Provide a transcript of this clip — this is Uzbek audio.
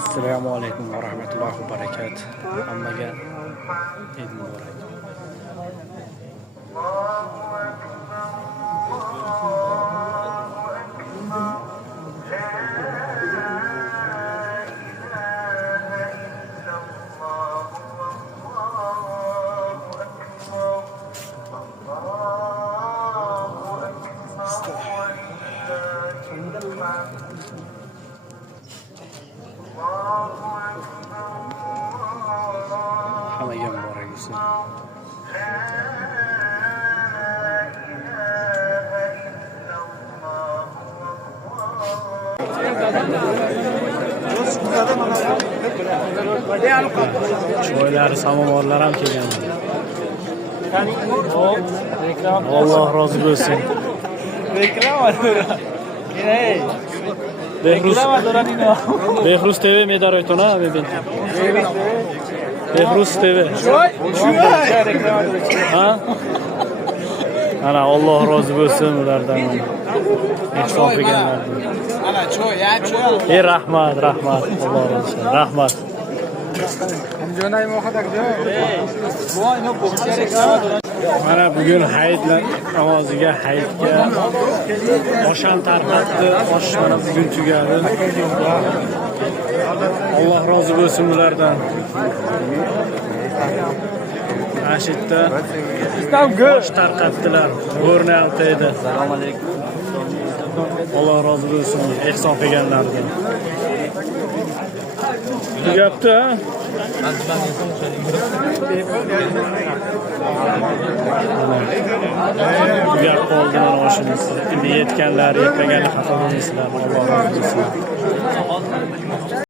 Assalomu alaykum va rahmatullohi va barakatuh. Hammaga Eid muborak. Hammaga muborak bo'lsin. Choylar, samovarlar ham kelgan. Alloh rozi bo'lsin. Behruz TV medaroytona bebin. Behruz TV. Ha? Ana Alloh rozi bo'lsin ulardan. Ehson qilganlardan. Ana choy, ya choy. Rahmat. Alloh rozi bo'lsin. Rahmat. Mana bugun hayit namoziga, hayitga osham tarqatdi. Osh mana bugun tugadi. Alloh rozi bo'lsin ulardan. Ashitda osh tarqatdilar. Bo'rni altaydi. Assalomu alaykum. Alloh rozi bo'lsin ehson qilganlardan. Tugabdi, ha? Tugab qoldi mana oshimiz. Endi yetganlar, yetmaganlar xafa bo'lmaysizlar. Alloh rozi bo'lsin.